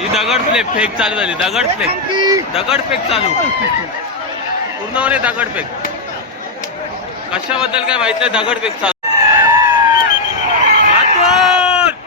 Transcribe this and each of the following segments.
ही दगड flake fake चालू झाली दगड फ्लेक दगड फेक चालू पूर्णपणे दगड फेक कशाबद्दल काय माहीत दगड फेक चालू माथुर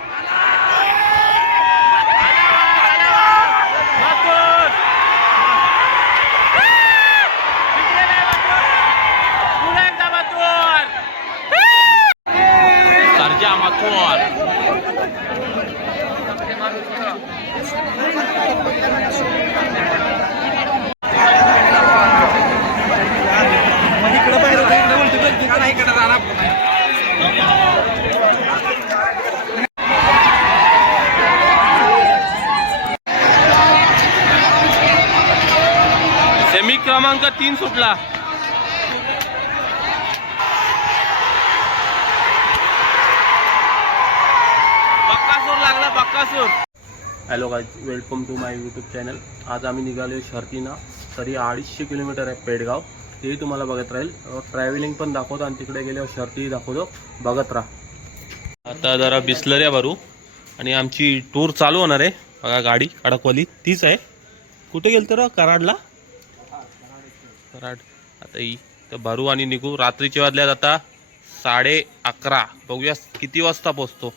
सेमी क्रमांक तीन सुटला बक्कासूर लागला hello guys welcome to my YouTube channel आज आम्ही निघालो शर्तीना तरी अडीचशे किलोमीटर आहे पेडगाव. तेही तुम्हाला बघत राहील. ट्रॅव्हलिंग पण दाखवतो आणि तिकडे गेल्यावर शर्तीही दाखवतो. बघत राहा. आता जरा बिस्लऱ्या भरू. आणि आमची टूर चालू होणार आहे. बघा गाडी अडकवली तीच आहे. कुठे गेल तर कराडला? कराड. आता ही तर भरू आणि निघू. रात्रीचे वाजल्यात आता साडे अकरा. बघूया किती वाजता पोचतो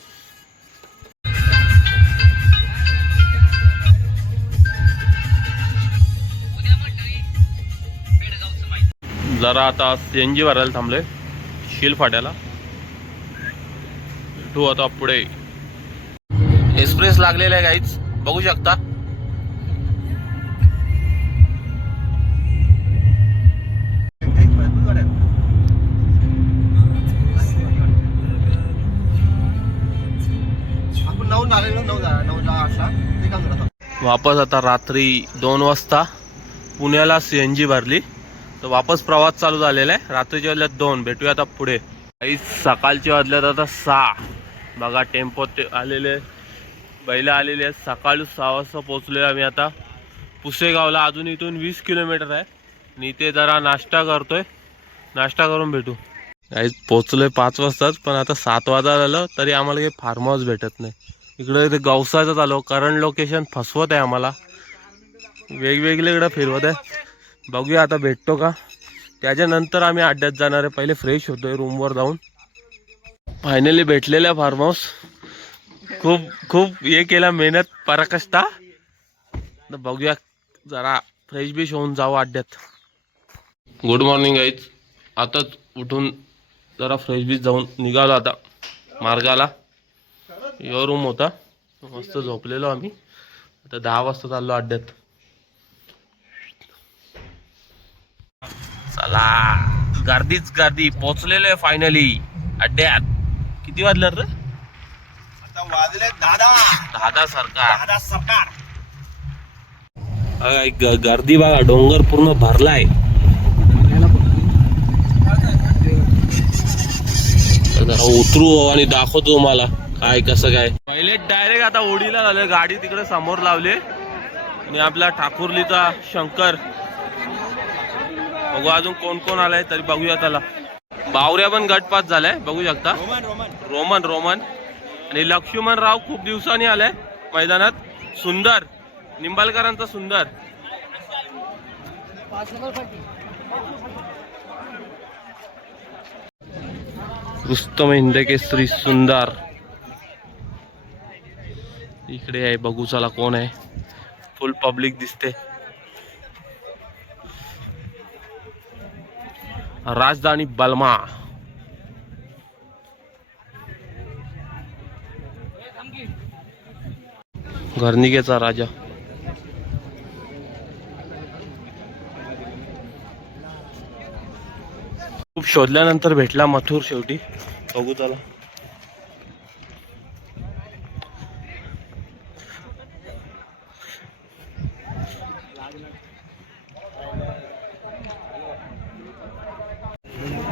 जरा आता सी एन जी भरायला थांबलोय. शील फाट्याला. भेटू आता पुढे. एक्सप्रेस लागलेला आहे काहीच बघू शकता. ते वापस आता रात्री दोन वाजता पुण्याला सी एन जी भरली. तर वापस प्रवास चालू झालेला आहे. रात्रीच्या वाजल्यात दोन. भेटूया आता पुढे. काही सकाळच्या वाजल्यात आता सहा. बघा टेम्पो ते आलेले बैल आलेले आहेत. सकाळी सहा वाजता पोचलो आम्ही आता. पुसेगावला अजून इथून वीस किलोमीटर आहे. आणि इथे जरा नाश्ता करतोय. नाश्ता करून भेटू. काही पोचलोय पाच वाजताच पण आता सात वाजता झालं तरी आम्हाला काही फार्म हाऊस भेटत नाही. इकडे ते गवसाचं आलो. करंट लोकेशन फसवत आहे आम्हाला. वेगवेगळे इकडं फिरवत आहे. बघूया आता भेटतो का? त्याच्यानंतर आम्ही अड्ड्यात जाणार आहे. पहिले फ्रेश होतोय रूमवर जाऊन. फायनली भेटलेल्या फार्म हाऊस खूप खूप हे केला मेहनत पराकष्टा तर बघूया जरा फ्रेश बिश होऊन जाऊ अड्ड्यात. गुड मॉर्निंग आईच आताच उठून जरा फ्रेश बीच जाऊन निघालो आता मार्गाला. यो रूम होता. मस्त झोपलेलो आम्ही. आता दहा वाजता चाललो अड्ड्यात. चला. गर्दीच गर्दी. पोचलेलो आहे फायनली अड्ड्यात किती वाजलं रे? आता वाजले दादा दहा सरकार दादा सरकार गर्दी बघा डोंगर पूर्ण भरलाय. उतरू आणि दाखवतो तुम्हाला काय कसं काय. पहिले डायरेक्ट आता ओढीला झालं गाडी तिकडे समोर लावली. आणि आपला ठाकुर्लीचा शंकर. बघू अजून कोण कोण आलाय तरी बघूया त्याला. बावऱ्या पण गटपात झालाय बघू शकता. Roman Roman. आणि लक्ष्मण आणि लक्ष्मणराव खूप दिवसांनी आलाय मैदानात. सुंदर निंबालकरांचा सुंदर. रुस्तम हिंदकेसरी सुंदर. इकडे आहे बघू चला कोण आहे. फुल पब्लिक दिसते. राजधानी बलमा। घरनिगेचा राजा। खूप शोधल्यानंतर भेटला मथुर शेवटी। बघू चला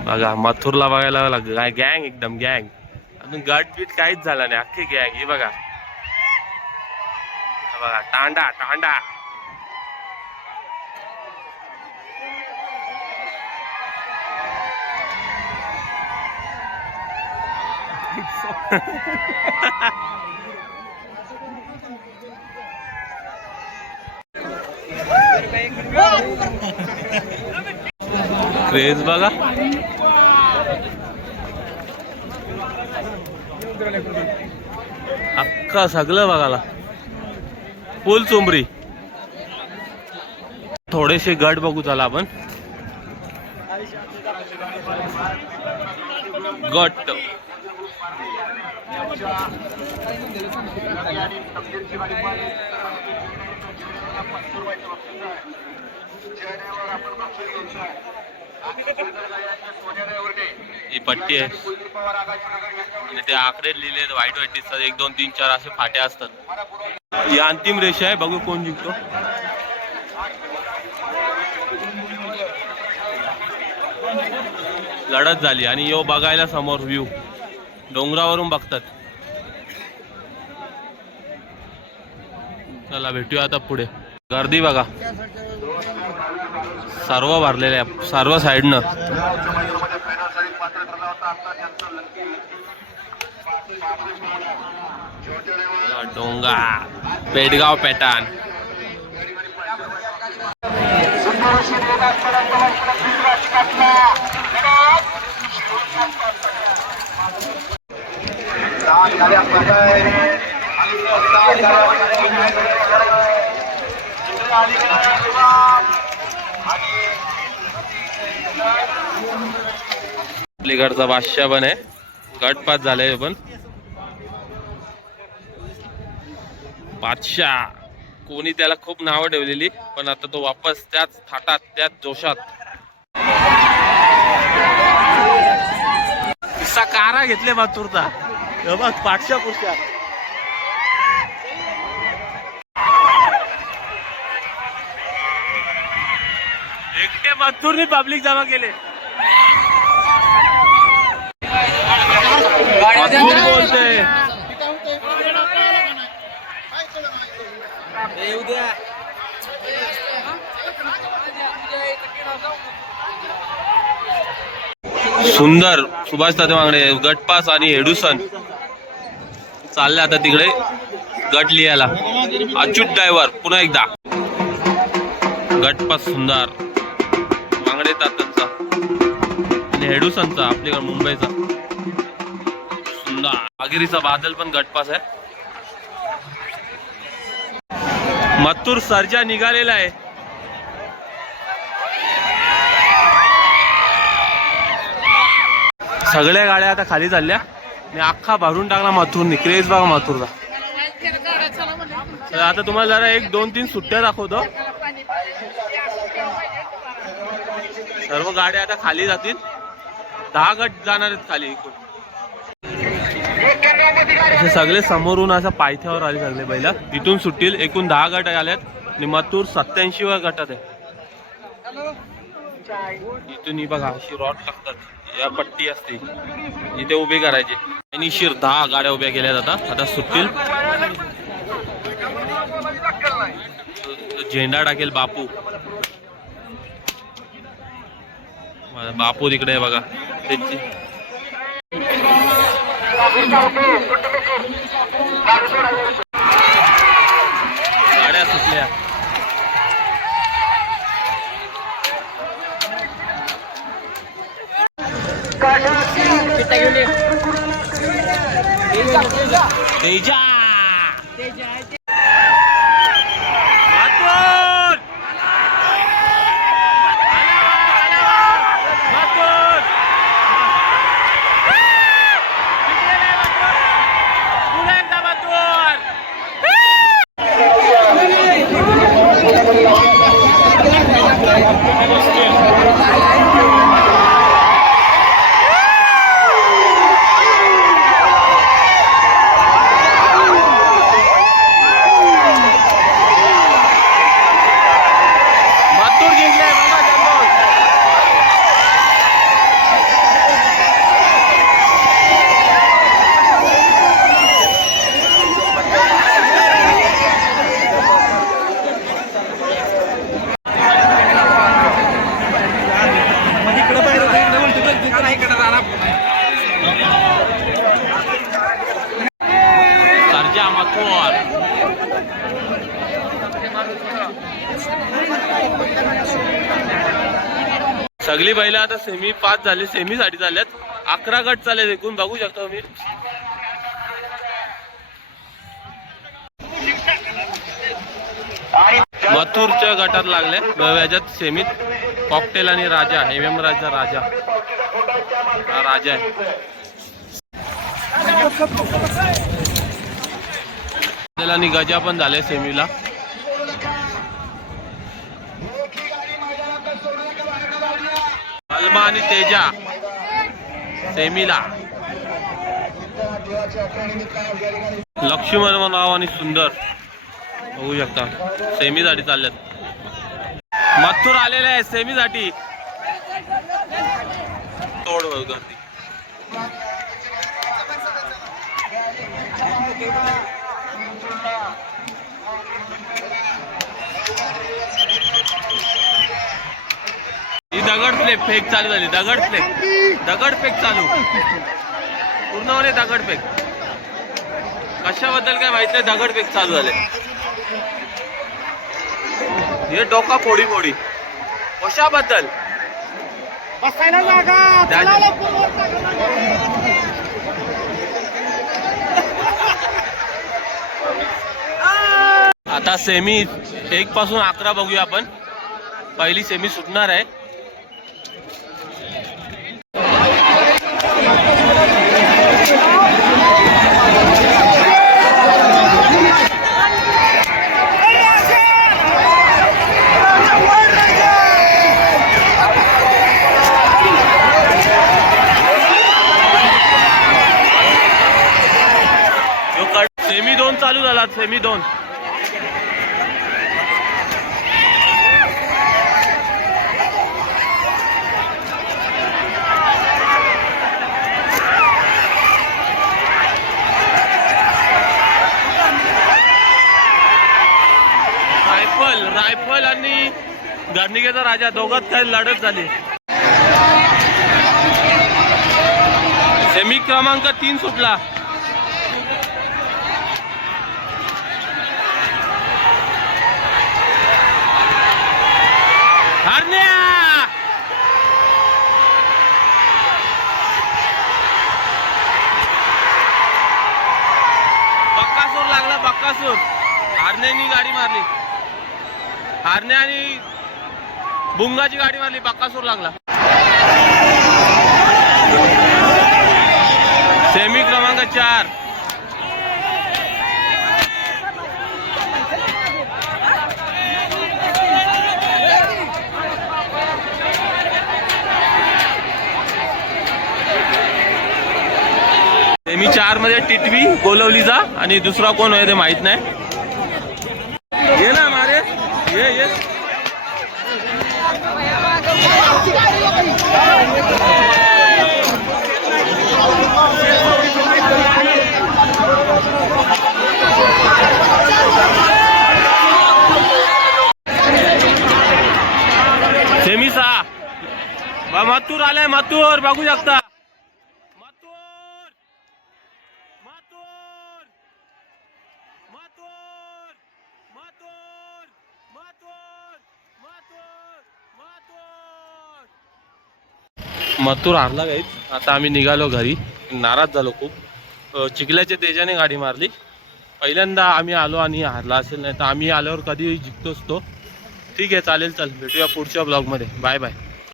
बघा मथुरला बघायला लागलं. काय गँग एकदम गँग अजून गटबीट काहीच झाला नाही. अख्खी गँग हे बघा. बघा तांडा तांडा. क्रेज बघा. का सगळं बघाला फुल चुंबरी. थोडेसे गट बघू चला आपण. गट. ही पट्टी आहे. आणि ते आकडे लिहिले वाईट वाईट दिसतात एक दोन तीन चार असे फाटे असतात. ही अंतिम रेषा आहे. बघू कोण जिंकतो. लढत झाली आणि यो बघायला समोर व्ह्यू डोंगरावरून बघतात. चला भेटूया आता पुढे. गर्दी बघा. सर्व भरलेले आहे. सर्व साईडनं. डोंगा. पेडगाव पॅटर्न. आपलीकडचा बादशाह पण आहे. गटपात झालाय पण. बादशाह. कोणी त्याला खूप नावं ठेवलेली पण आता तो वापस त्याच थाटात त्याच जोशात. कारा घेतले बा तुरता. बघ पाठशा एकटे मातूरने पब्लिक जमा केले. सुंदर सुभाष ताते मागणे गटपास आणि हेडुसन चालले आता तिकडे गट लिहायला. अच्युत ड्रायव्हर पुन्हा एकदा. गटपास सुंदर. मांगडे तात्यांचा आणि हेडुसनचा आपल्याकडे मुंबईचा. सुंदर. आगिरीचा बादल पण गटपास आहे. मत्तूर सर्जा निघालेला आहे. सगळ्या गाड्या आता खाली चालल्या. मी अख्खा भरून टाकला मथुरनी. क्रेज बघा मथुरचा. आता तुम्हाला जरा एक दोन तीन सुट्ट्या दाखवतो. सर्व गाड्या आता खाली जातील. दहा गट जाणार आहेत खाली एकूण असे सगळे समोरून असं पायथ्यावर आले सगळे पहिला तिथून सुटतील. एकूण दहा गट आल्यात आणि मथुर सत्याऐंशी वर गटात आहे. इथून ही बघा अशी रॉड टाकतात. या पट्टी असते. इथे उभी करायची. आणि शिर दहा गाड्या उभ्या केल्या जातात. आता सुटतील. झेंडा टाकेल बापू. बापू तिकडे बघा. त्यांची. गाड्या सुटल्या. तेजा मातूर! मातूर! पुन्हा एकदा मातूर! मातूर जिंकले बघा जल्लोष. सर्जा माथुर सगळी बैल आता सेमी पाच झाली सेमी साठी चालल्यात. अकरा गट चालेल एकूण. बघू शकता तुम्ही. मथुरच्या गटात लागले. याच्यात सेमीत कॉकटेल आणि राजा. एम एम राजा. राजा राजा आहे. आणि गजा पण झाले सेमीला अल्मा आणि तेजा सेमीला. लक्ष्मण नाव आणि सुंदर. बघू शकता. सेमीसाठी चालल्यात. मथुर आलेले आहे सेमीसाठी. तोड गर्दी दगड फेक चालू झाली. दगड फ्लेक दगड फेक चालू. पूर्णपणे दगड फेक कशाबद्दल काय माहीत नाही दगड फेक चालू झाले. हे डोका फोडी फोडी. कशाबद्दल? आता सेमी एक पासून अकरा बघूया आपण. पहिली सेमी सुटणार आहे. सेमी दोन चालू झाला सेमी दोन रायफल आणि गार्निकेचा राजा दोघात काही लढत झाली. सेमी क्रमांक तीन सुटला. हरण्या! बक्कासूर लागला बक्कासूर. हारण्यानी गाडी मारली. हारण्या आणि बुंगाची गाडी मारली बक्कासूर लागला. सेमी क्रमांक चार. सेमी चारमध्ये टिटवी गोलवलीचा आणि दुसरा कोण आहे ते माहीत नाही. सेमीसा मातूर आलाय मातूर बघू शकता। मातूर मातूर मातूर। मथुर हारला गाईत आता आम्ही निघालो घरी. नाराज झालो खूप. चिखल्याच्या तेजाने गाडी मारली. पहिल्यांदा आम्ही आलो आणि हारला असेल नाही तर आम्ही आल्यावर कधी जिंकतोच तो. ठीक आहे चालेल चल. भेटूया पुढच्या ब्लॉगमध्ये बाय बाय